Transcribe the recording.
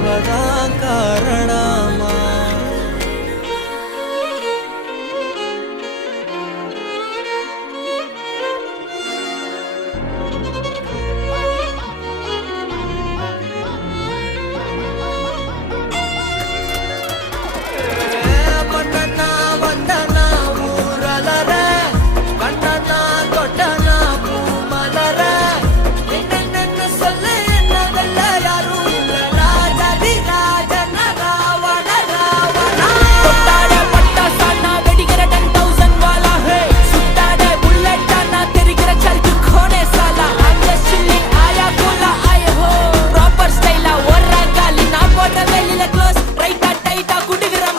அவதான் காரணமா?